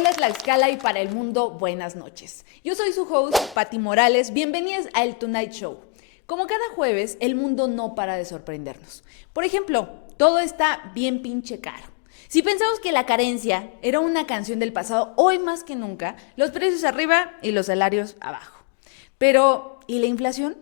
Hola Tlaxcala y para el mundo, buenas noches. Yo soy su host, Pati Morales. Bienvenidos a El Tonight Show. Como cada jueves, el mundo no para de sorprendernos. Por ejemplo, todo está bien pinche caro. Si pensamos que la carencia era una canción del pasado, hoy más que nunca, los precios arriba y los salarios abajo. Pero, ¿y la inflación?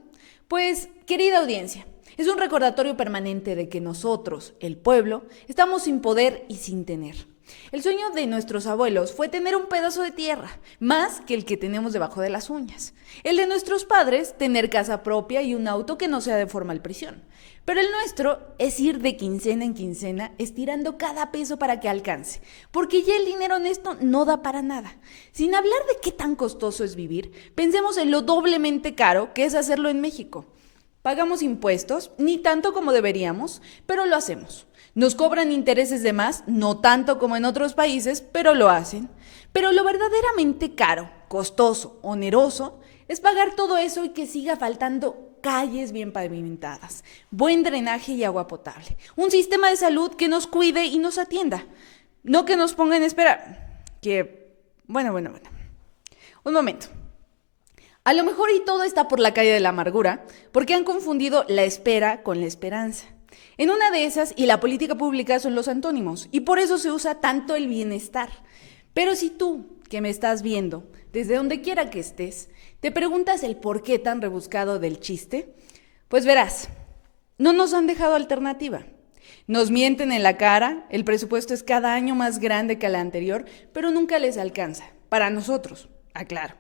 Pues, querida audiencia, es un recordatorio permanente de que nosotros, el pueblo, estamos sin poder y sin tener. El sueño de nuestros abuelos fue tener un pedazo de tierra, más que el que tenemos debajo de las uñas. El de nuestros padres, tener casa propia y un auto que no sea de formal prisión. Pero el nuestro es ir de quincena en quincena, estirando cada peso para que alcance, porque ya el dinero honesto no da para nada. Sin hablar de qué tan costoso es vivir, pensemos en lo doblemente caro que es hacerlo en México. Pagamos impuestos, ni tanto como deberíamos, pero lo hacemos. Nos cobran intereses de más, no tanto como en otros países, pero lo hacen. Pero lo verdaderamente caro, costoso, oneroso, es pagar todo eso y que siga faltando calles bien pavimentadas, buen drenaje y agua potable, un sistema de salud que nos cuide y nos atienda, no que nos ponga en espera. Bueno. Un momento. A lo mejor y todo está por la calle de la amargura, porque han confundido la espera con la esperanza. En una de esas, y la política pública son los antónimos, y por eso se usa tanto el bienestar. Pero si tú, que me estás viendo, desde donde quiera que estés, te preguntas el por qué tan rebuscado del chiste, pues verás, no nos han dejado alternativa. Nos mienten en la cara, el presupuesto es cada año más grande que el anterior, pero nunca les alcanza. Para nosotros, aclaro.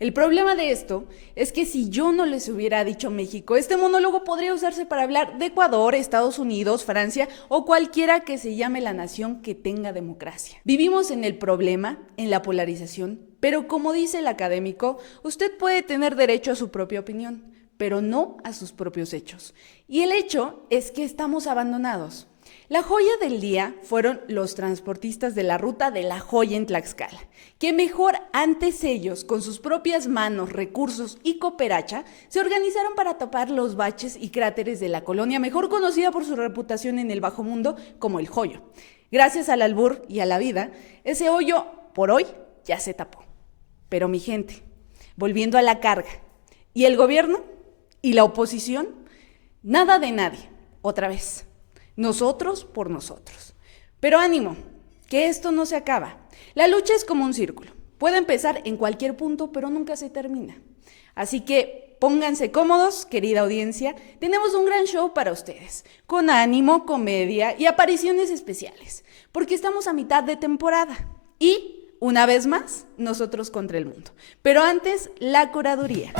El problema de esto es que si yo no les hubiera dicho México, este monólogo podría usarse para hablar de Ecuador, Estados Unidos, Francia o cualquiera que se llame la nación que tenga democracia. Vivimos en el problema, en la polarización, pero como dice el académico, usted puede tener derecho a su propia opinión, pero no a sus propios hechos. Y el hecho es que estamos abandonados. La joya del día fueron los transportistas de la ruta de La Joya en Tlaxcala, que mejor antes ellos, con sus propias manos, recursos y cooperacha, se organizaron para tapar los baches y cráteres de la colonia, mejor conocida por su reputación en el bajo mundo como El Joyo. Gracias al albur y a la vida, ese hoyo, por hoy, ya se tapó. Pero mi gente, volviendo a la carga, ¿y el gobierno? ¿Y la oposición? Nada de nadie, otra vez. Nosotros por nosotros. Pero ánimo, que esto no se acaba. La lucha es como un círculo. Puede empezar en cualquier punto, pero nunca se termina. Así que pónganse cómodos, querida audiencia. Tenemos un gran show para ustedes, con ánimo, comedia y apariciones especiales, porque estamos a mitad de temporada. Y, una vez más, nosotros contra el mundo. Pero antes, la curaduría.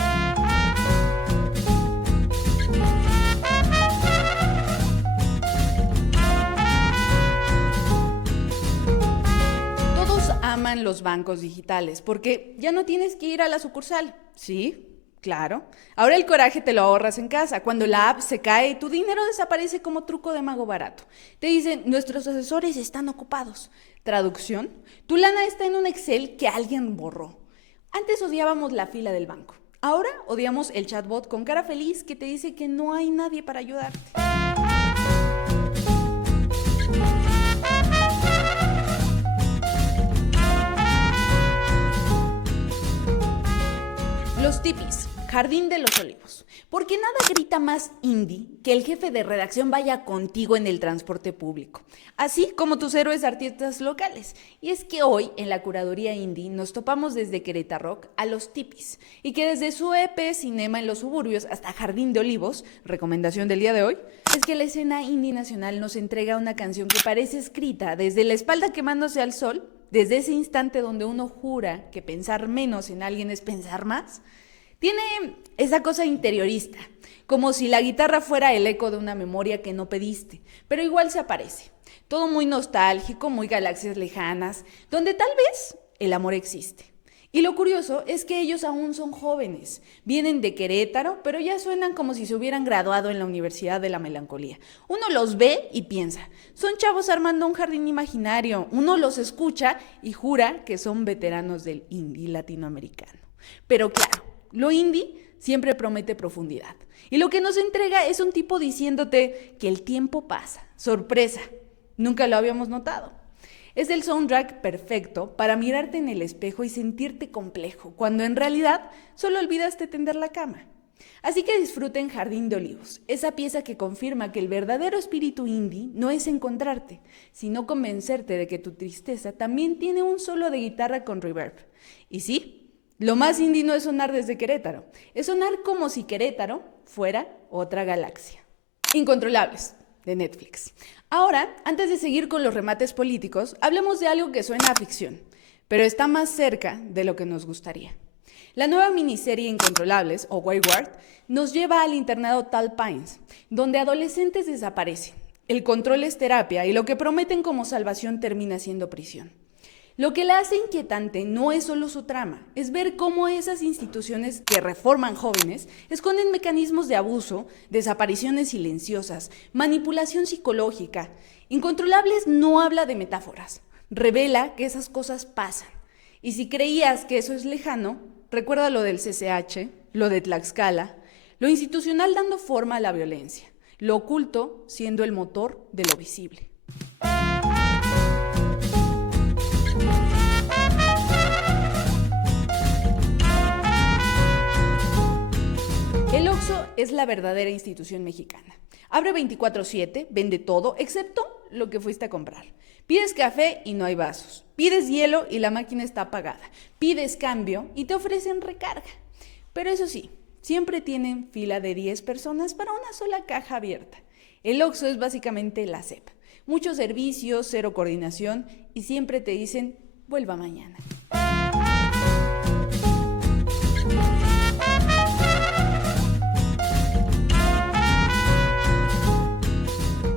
Aman los bancos digitales porque ya no tienes que ir a la sucursal. Sí, claro. Ahora el coraje te lo ahorras en casa. Cuando la app se cae, tu dinero desaparece como truco de mago barato. Te dicen, nuestros asesores están ocupados. Traducción, tu lana está en un Excel que alguien borró. Antes odiábamos la fila del banco. Ahora odiamos el chatbot con cara feliz que te dice que no hay nadie para ayudarte. Los tipis, Jardín de los Olivos. Porque nada grita más indie que el jefe de redacción vaya contigo en el transporte público, así como tus héroes artistas locales. Y es que hoy en la curaduría indie nos topamos desde Querétaro a los tipis, y que desde su EP Cinema en los Suburbios hasta Jardín de Olivos, recomendación del día de hoy, es que la escena indie nacional nos entrega una canción que parece escrita desde la espalda quemándose al sol, desde ese instante donde uno jura que pensar menos en alguien es pensar más. Tiene esa cosa interiorista, como si la guitarra fuera el eco de una memoria que no pediste, pero igual se aparece. Todo muy nostálgico, muy galaxias lejanas, donde tal vez el amor existe. Y lo curioso es que ellos aún son jóvenes, vienen de Querétaro, pero ya suenan como si se hubieran graduado en la Universidad de la Melancolía. Uno los ve y piensa, son chavos armando un jardín imaginario. Uno los escucha y jura que son veteranos del indie latinoamericano. Pero claro, lo indie siempre promete profundidad. Y lo que nos entrega es un tipo diciéndote que el tiempo pasa. Sorpresa, nunca lo habíamos notado. Es el soundtrack perfecto para mirarte en el espejo y sentirte complejo, cuando en realidad solo olvidaste tender la cama. Así que disfruten Jardín de Olivos, esa pieza que confirma que el verdadero espíritu indie no es encontrarte, sino convencerte de que tu tristeza también tiene un solo de guitarra con reverb. Y sí, lo más indie no es sonar desde Querétaro, es sonar como si Querétaro fuera otra galaxia. Incontrolables, de Netflix. Ahora, antes de seguir con los remates políticos, hablemos de algo que suena a ficción, pero está más cerca de lo que nos gustaría. La nueva miniserie Incontrolables, o Wayward, nos lleva al internado Tall Pines, donde adolescentes desaparecen. El control es terapia y lo que prometen como salvación termina siendo prisión. Lo que la hace inquietante no es solo su trama, es ver cómo esas instituciones que reforman jóvenes esconden mecanismos de abuso, desapariciones silenciosas, manipulación psicológica. Incontrolables no habla de metáforas, revela que esas cosas pasan. Y si creías que eso es lejano, recuerda lo del CCH, lo de Tlaxcala, lo institucional dando forma a la violencia, lo oculto siendo el motor de lo visible. El Oxxo es la verdadera institución mexicana. Abre 24/7, vende todo, excepto lo que fuiste a comprar. Pides café y no hay vasos. Pides hielo y la máquina está apagada. Pides cambio y te ofrecen recarga. Pero eso sí, siempre tienen fila de 10 personas para una sola caja abierta. El Oxxo es básicamente la SEP. Muchos servicios, cero coordinación y siempre te dicen, vuelva mañana.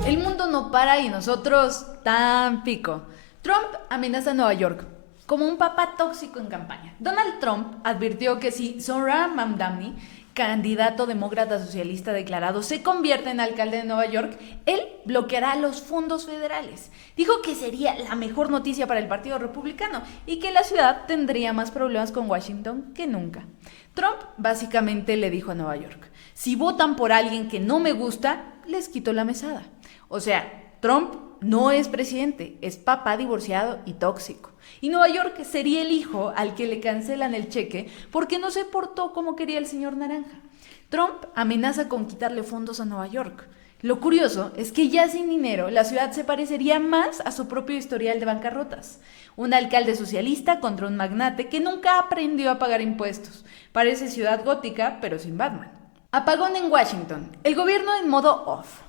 El mundo no para y nosotros tan pico. Trump amenaza a Nueva York como un papá tóxico en campaña. Donald Trump advirtió que si Zohran Mamdani, candidato demócrata socialista declarado, se convierte en alcalde de Nueva York, él bloqueará los fondos federales. Dijo que sería la mejor noticia para el Partido Republicano y que la ciudad tendría más problemas con Washington que nunca. Trump básicamente le dijo a Nueva York, si votan por alguien que no me gusta, les quito la mesada. O sea, Trump no es presidente, es papá divorciado y tóxico. Y Nueva York sería el hijo al que le cancelan el cheque porque no se portó como quería el señor Naranja. Trump amenaza con quitarle fondos a Nueva York. Lo curioso es que ya sin dinero, la ciudad se parecería más a su propio historial de bancarrotas. Un alcalde socialista contra un magnate que nunca aprendió a pagar impuestos. Parece ciudad gótica, pero sin Batman. Apagón en Washington. El gobierno en modo off.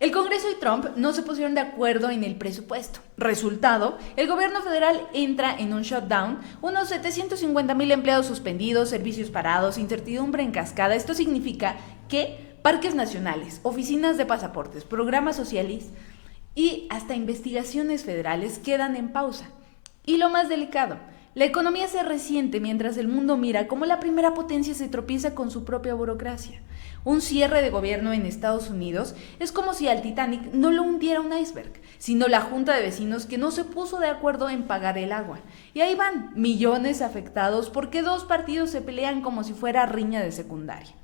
El Congreso y Trump no se pusieron de acuerdo en el presupuesto. Resultado, el gobierno federal entra en un shutdown, unos 750,000 empleados suspendidos, servicios parados, incertidumbre en cascada. Esto significa que parques nacionales, oficinas de pasaportes, programas sociales y hasta investigaciones federales quedan en pausa. Y lo más delicado, la economía se resiente mientras el mundo mira cómo la primera potencia se tropieza con su propia burocracia. Un cierre de gobierno en Estados Unidos es como si al Titanic no lo hundiera un iceberg, sino la junta de vecinos que no se puso de acuerdo en pagar el agua. Y ahí van, millones afectados porque dos partidos se pelean como si fuera riña de secundaria.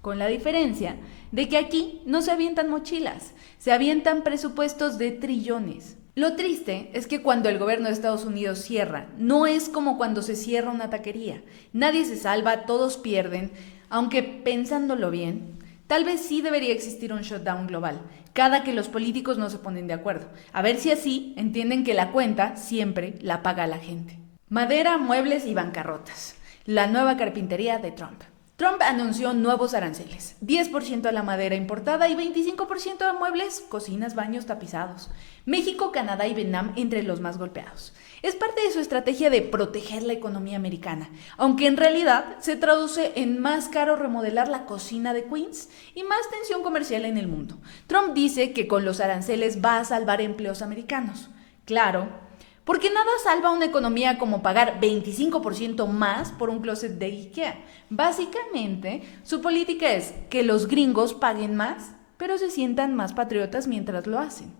Con la diferencia de que aquí no se avientan mochilas, se avientan presupuestos de trillones. Lo triste es que cuando el gobierno de Estados Unidos cierra, no es como cuando se cierra una taquería. Nadie se salva, todos pierden. Aunque pensándolo bien, tal vez sí debería existir un shutdown global, cada que los políticos no se ponen de acuerdo. A ver si así entienden que la cuenta siempre la paga la gente. Madera, muebles y bancarrotas. La nueva carpintería de Trump. Trump anunció nuevos aranceles, 10% a la madera importada y 25% a muebles, cocinas, baños tapizados. México, Canadá y Vietnam entre los más golpeados. Es parte de su estrategia de proteger la economía americana, aunque en realidad se traduce en más caro remodelar la cocina de Queens y más tensión comercial en el mundo. Trump dice que con los aranceles va a salvar empleos americanos. Claro, porque nada salva una economía como pagar 25% más por un closet de IKEA. Básicamente, su política es que los gringos paguen más, pero se sientan más patriotas mientras lo hacen.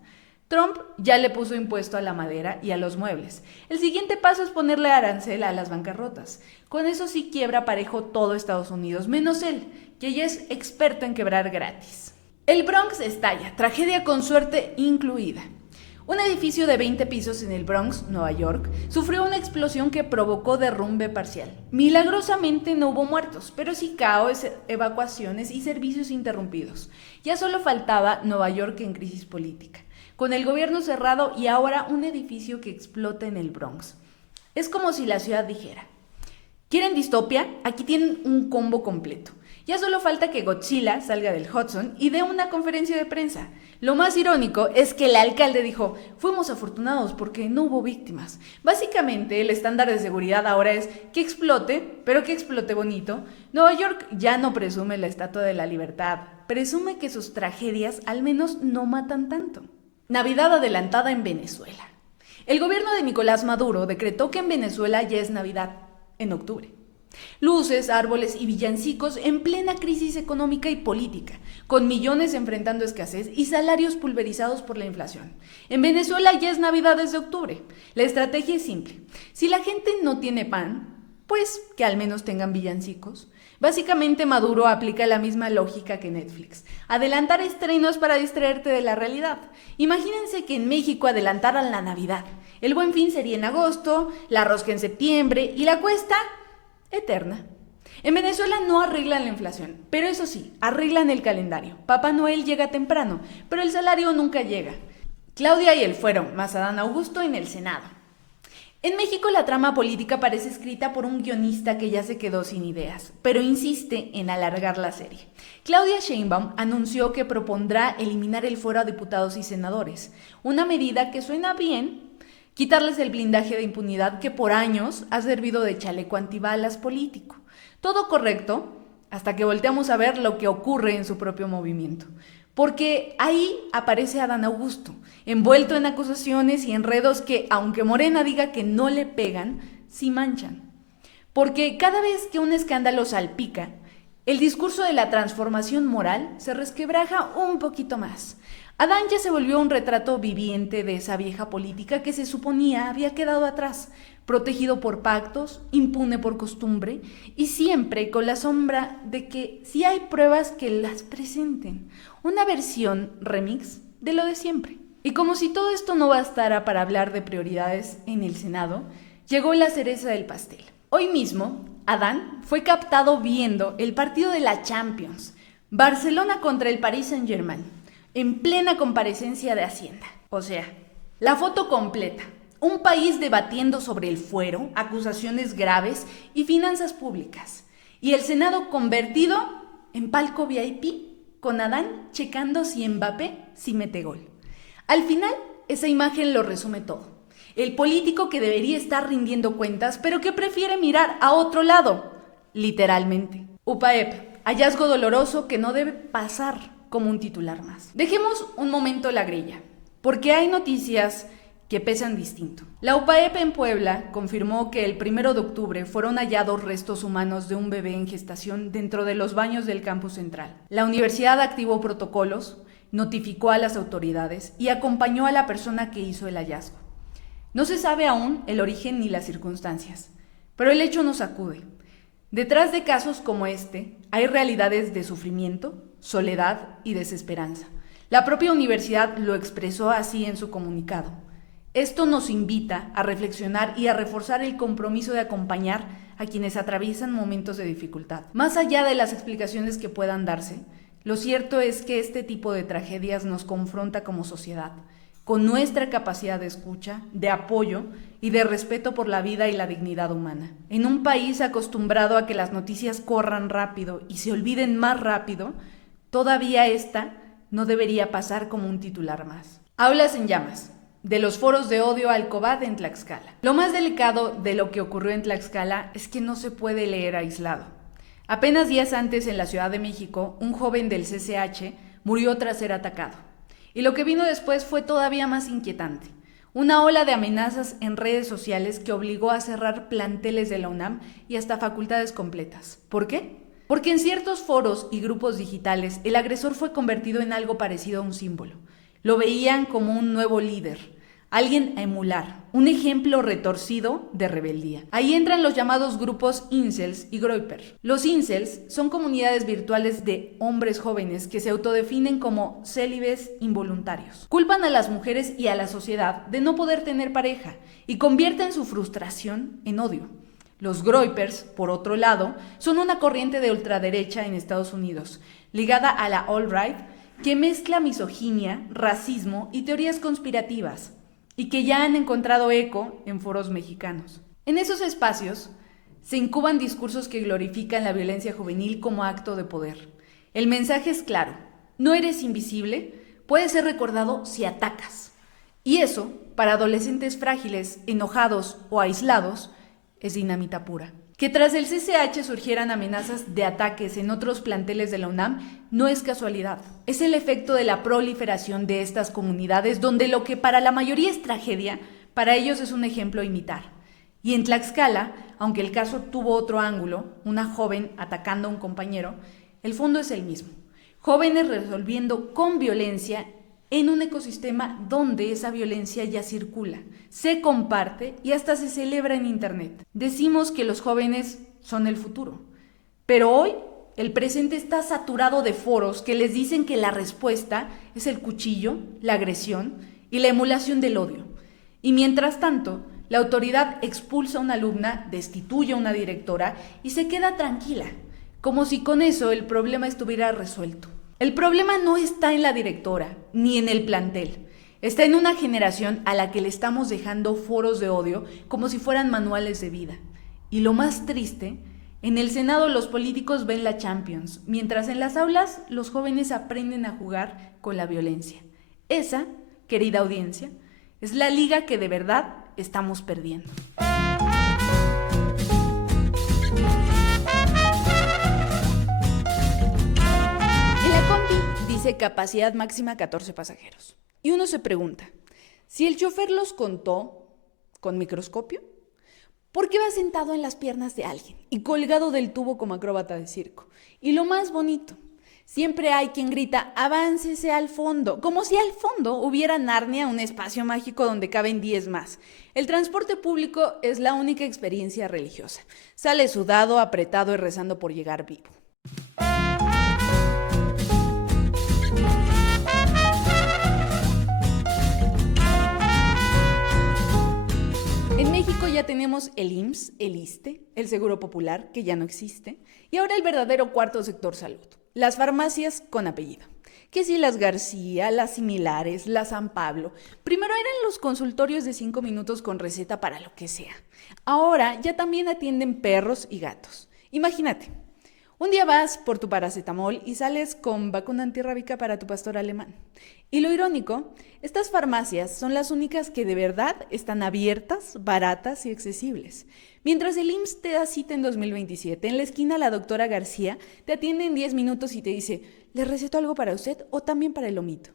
Trump ya le puso impuesto a la madera y a los muebles. El siguiente paso es ponerle arancel a las bancarrotas. Con eso sí quiebra parejo todo Estados Unidos, menos él, que ya es experto en quebrar gratis. El Bronx estalla, tragedia con suerte incluida. Un edificio de 20 pisos en el Bronx, Nueva York, sufrió una explosión que provocó derrumbe parcial. Milagrosamente no hubo muertos, pero sí caos, evacuaciones y servicios interrumpidos. Ya solo faltaba Nueva York en crisis política, con el gobierno cerrado y ahora un edificio que explota en el Bronx. Es como si la ciudad dijera: ¿quieren distopia? Aquí tienen un combo completo. Ya solo falta que Godzilla salga del Hudson y dé una conferencia de prensa. Lo más irónico es que el alcalde dijo: fuimos afortunados porque no hubo víctimas. Básicamente, el estándar de seguridad ahora es que explote, pero que explote bonito. Nueva York ya no presume la Estatua de la Libertad, presume que sus tragedias al menos no matan tanto. Navidad adelantada en Venezuela. El gobierno de Nicolás Maduro decretó que en Venezuela ya es Navidad, en octubre. Luces, árboles y villancicos en plena crisis económica y política, con millones enfrentando escasez y salarios pulverizados por la inflación. En Venezuela ya es Navidad desde octubre. La estrategia es simple: si la gente no tiene pan, pues que al menos tengan villancicos. Básicamente Maduro aplica la misma lógica que Netflix: adelantar estrenos para distraerte de la realidad. Imagínense que en México adelantaran la Navidad. El Buen Fin sería en agosto, la rosca en septiembre y la cuesta eterna. En Venezuela no arreglan la inflación, pero eso sí, arreglan el calendario. Papá Noel llega temprano, pero el salario nunca llega. Claudia y el fuero, más Adán Augusto en el Senado. En México la trama política parece escrita por un guionista que ya se quedó sin ideas, pero insiste en alargar la serie. Claudia Sheinbaum anunció que propondrá eliminar el fuero a diputados y senadores, una medida que suena bien: quitarles el blindaje de impunidad que por años ha servido de chaleco antibalas político. Todo correcto, hasta que volteamos a ver lo que ocurre en su propio movimiento. Porque ahí aparece Adán Augusto, envuelto en acusaciones y enredos que, aunque Morena diga que no le pegan, sí manchan. Porque cada vez que un escándalo salpica, el discurso de la transformación moral se resquebraja un poquito más. Adán ya se volvió un retrato viviente de esa vieja política que se suponía había quedado atrás, protegido por pactos, impune por costumbre y siempre con la sombra de que si hay pruebas que las presenten. Una versión remix de lo de siempre. Y como si todo esto no bastara para hablar de prioridades en el Senado, llegó la cereza del pastel. Hoy mismo, Adán fue captado viendo el partido de la Champions, Barcelona contra el Paris Saint-Germain, en plena comparecencia de Hacienda. O sea, la foto completa: un país debatiendo sobre el fuero, acusaciones graves y finanzas públicas. Y el Senado convertido en palco VIP, con Adán checando si Mbappé sí mete gol. Al final, esa imagen lo resume todo. El político que debería estar rindiendo cuentas, pero que prefiere mirar a otro lado, literalmente. UPAEP, hallazgo doloroso que no debe pasar como un titular más. Dejemos un momento la grilla, porque hay noticias que pesan distinto. La UPAEP en Puebla confirmó que el 1 de octubre fueron hallados restos humanos de un bebé en gestación dentro de los baños del campus central. La universidad activó protocolos, notificó a las autoridades y acompañó a la persona que hizo el hallazgo. No se sabe aún el origen ni las circunstancias, pero el hecho nos sacude. Detrás de casos como este hay realidades de sufrimiento, soledad y desesperanza. La propia universidad lo expresó así en su comunicado. Esto nos invita a reflexionar y a reforzar el compromiso de acompañar a quienes atraviesan momentos de dificultad. Más allá de las explicaciones que puedan darse, lo cierto es que este tipo de tragedias nos confronta como sociedad, con nuestra capacidad de escucha, de apoyo y de respeto por la vida y la dignidad humana. En un país acostumbrado a que las noticias corran rápido y se olviden más rápido, todavía esta no debería pasar como un titular más. Aulas en llamas. De los foros de odio al Alcobat en Tlaxcala. Lo más delicado de lo que ocurrió en Tlaxcala es que no se puede leer aislado. Apenas días antes, en la Ciudad de México, un joven del CCH murió tras ser atacado. Y lo que vino después fue todavía más inquietante. Una ola de amenazas en redes sociales que obligó a cerrar planteles de la UNAM y hasta facultades completas. ¿Por qué? Porque en ciertos foros y grupos digitales el agresor fue convertido en algo parecido a un símbolo. Lo veían como un nuevo líder, alguien a emular. un ejemplo retorcido de rebeldía. Ahí entran los llamados grupos incels y groyper. Los incels son comunidades virtuales de hombres jóvenes que se autodefinen como célibes involuntarios. Culpan a las mujeres y a la sociedad de no poder tener pareja y convierten su frustración en odio. Los groypers, por otro lado, son una corriente de ultraderecha en Estados Unidos, ligada a la alt-right, que mezcla misoginia, racismo y teorías conspirativas, y que ya han encontrado eco en foros mexicanos. En esos espacios se incuban discursos que glorifican la violencia juvenil como acto de poder. El mensaje es claro: no eres invisible, puedes ser recordado si atacas. Y eso, para adolescentes frágiles, enojados o aislados, es dinamita pura. Que tras el CCH surgieran amenazas de ataques en otros planteles de la UNAM no es casualidad. Es el efecto de la proliferación de estas comunidades, donde lo que para la mayoría es tragedia, para ellos es un ejemplo a imitar. Y en Tlaxcala, aunque el caso tuvo otro ángulo, una joven atacando a un compañero, el fondo es el mismo. Jóvenes resolviendo con violencia en un ecosistema donde esa violencia ya circula, se comparte y hasta se celebra en internet. Decimos que los jóvenes son el futuro, pero hoy el presente está saturado de foros que les dicen que la respuesta es el cuchillo, la agresión y la emulación del odio. Y mientras tanto, la autoridad expulsa a una alumna, destituye a una directora y se queda tranquila, como si con eso el problema estuviera resuelto. El problema no está en la directora, ni en el plantel. Está en una generación a la que le estamos dejando foros de odio como si fueran manuales de vida. Y lo más triste, en el Senado los políticos ven la Champions, mientras en las aulas los jóvenes aprenden a jugar con la violencia. Esa, querida audiencia, es la liga que de verdad estamos perdiendo. Dice capacidad máxima 14 pasajeros. Y uno se pregunta, si el chofer los contó con microscopio, ¿por qué va sentado en las piernas de alguien y colgado del tubo como acróbata de circo? Y lo más bonito, siempre hay quien grita, aváncese al fondo, como si al fondo hubiera Narnia, un espacio mágico donde caben 10 más. El transporte público es la única experiencia religiosa. Sale sudado, apretado y rezando por llegar vivo. En México ya tenemos el IMSS, el ISSSTE, el Seguro Popular, que ya no existe, y ahora el verdadero cuarto sector salud, las farmacias con apellido. Que si las García, las Similares, las San Pablo. Primero eran los consultorios de 5 minutos con receta para lo que sea. Ahora ya también atienden perros y gatos. Imagínate, un día vas por tu paracetamol y sales con vacuna antirrábica para tu pastor alemán. Y lo irónico, estas farmacias son las únicas que de verdad están abiertas, baratas y accesibles. Mientras el IMSS te da cita en 2027, en la esquina la doctora García te atiende en 10 minutos y te dice, ¿le receto algo para usted o también para el lomito?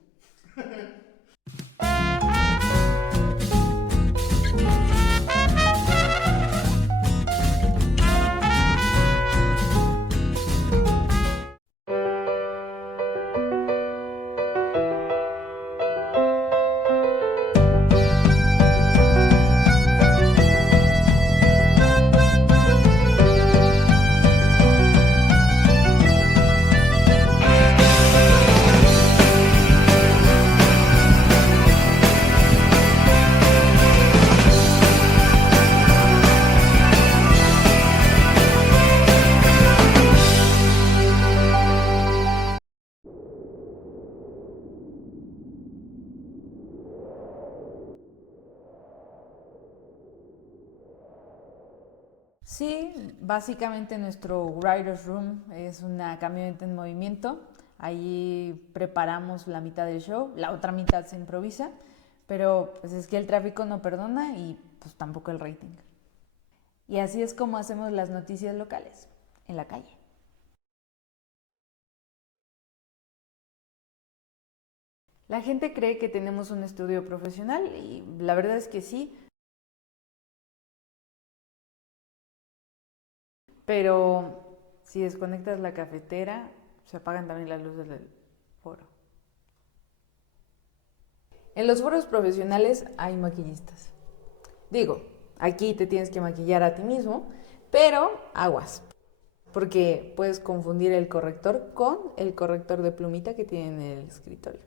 Sí, básicamente nuestro Writer's Room es una camioneta en movimiento. Allí preparamos la mitad del show, la otra mitad se improvisa, pero pues es que el tráfico no perdona y pues tampoco el rating. Y así es como hacemos las noticias locales, en la calle. La gente cree que tenemos un estudio profesional y la verdad es que sí, pero si desconectas la cafetera, se apagan también las luces del foro. En los foros profesionales hay maquillistas. Digo, aquí te tienes que maquillar a ti mismo, pero aguas, porque puedes confundir el corrector con el corrector de plumita que tiene en el escritorio.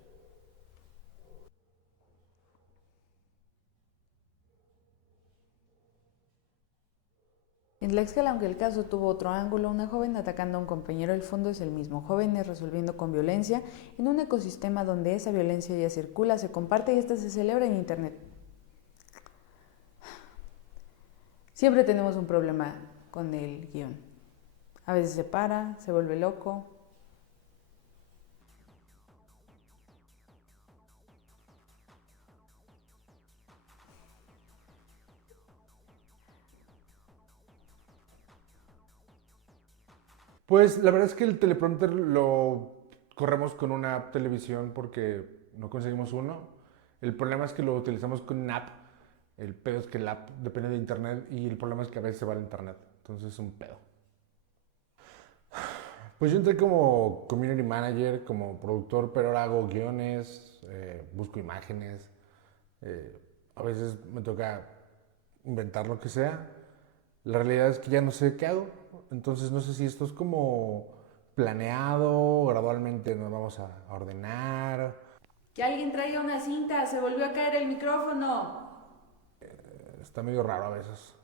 En Tlaxcala, aunque el caso tuvo otro ángulo, una joven atacando a un compañero, el fondo es el mismo. Jóvenes resolviendo con violencia en un ecosistema donde esa violencia ya circula, se comparte y hasta se celebra en internet. Siempre tenemos un problema con el guión. A veces se para, se vuelve loco. Pues la verdad es que el teleprompter lo corremos con una app televisión porque no conseguimos uno. El problema es que lo utilizamos con una app. El pedo es que la app depende de internet y el problema es que a veces se va el internet. Entonces es un pedo. Pues yo entré como community manager, como productor, pero ahora hago guiones, busco imágenes. A veces me toca inventar lo que sea. La realidad es que ya no sé qué hago. Entonces no sé si esto es como planeado, gradualmente nos vamos a ordenar. Que alguien traiga una cinta, se volvió a caer el micrófono. Está medio raro a veces.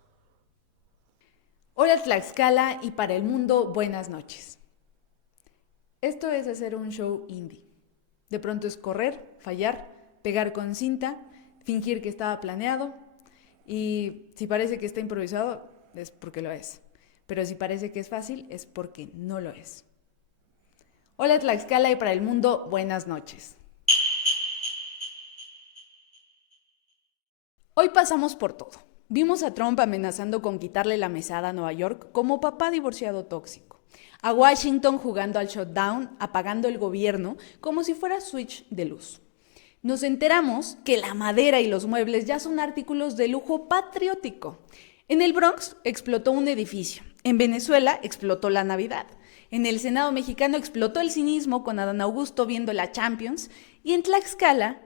Hola Tlaxcala y para el mundo, buenas noches. Esto es hacer un show indie. De pronto es correr, fallar, pegar con cinta, fingir que estaba planeado y si parece que está improvisado es porque lo es. Pero si parece que es fácil es porque no lo es. Hola Tlaxcala y para el mundo, buenas noches. Hoy pasamos por todo. Vimos a Trump amenazando con quitarle la mesada a Nueva York como papá divorciado tóxico. A Washington jugando al shutdown, apagando el gobierno como si fuera switch de luz. Nos enteramos que la madera y los muebles ya son artículos de lujo patriótico. En el Bronx explotó un edificio. En Venezuela explotó la Navidad. En el Senado mexicano explotó el cinismo con Adán Augusto viendo la Champions. Y en Tlaxcala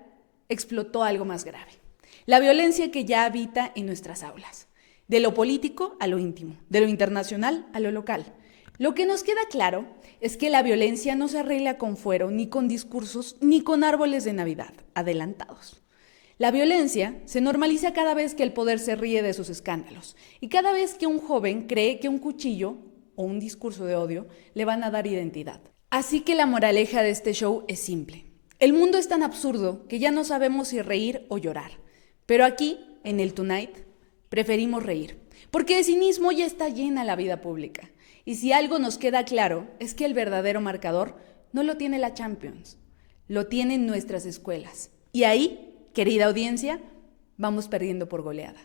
explotó algo más grave. La violencia que ya habita en nuestras aulas. De lo político a lo íntimo. De lo internacional a lo local. Lo que nos queda claro es que la violencia no se arregla con fuero, ni con discursos, ni con árboles de Navidad adelantados. La violencia se normaliza cada vez que el poder se ríe de sus escándalos y cada vez que un joven cree que un cuchillo o un discurso de odio le van a dar identidad. Así que la moraleja de este show es simple. El mundo es tan absurdo que ya no sabemos si reír o llorar. Pero aquí, en el Tonight, preferimos reír, porque de cinismo ya está llena la vida pública. Y si algo nos queda claro es que el verdadero marcador no lo tiene la Champions, lo tienen nuestras escuelas. Y ahí, querida audiencia, vamos perdiendo por goleada.